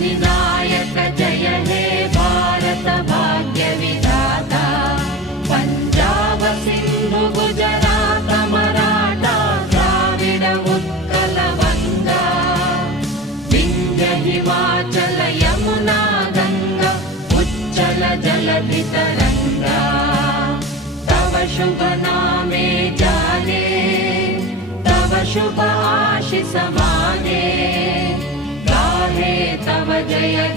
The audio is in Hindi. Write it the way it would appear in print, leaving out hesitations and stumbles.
विनायक जय हे भारत भाग्य विधाता पंजाब सिंधु गुजरात मराठा द्राविड उत्कल गंगा विंध्य हिमाचल यमुना गंगा उच्चल जलधि तरंगा तव शुभ नामे जाने तव शुभ आशीष माने गाहे तव जय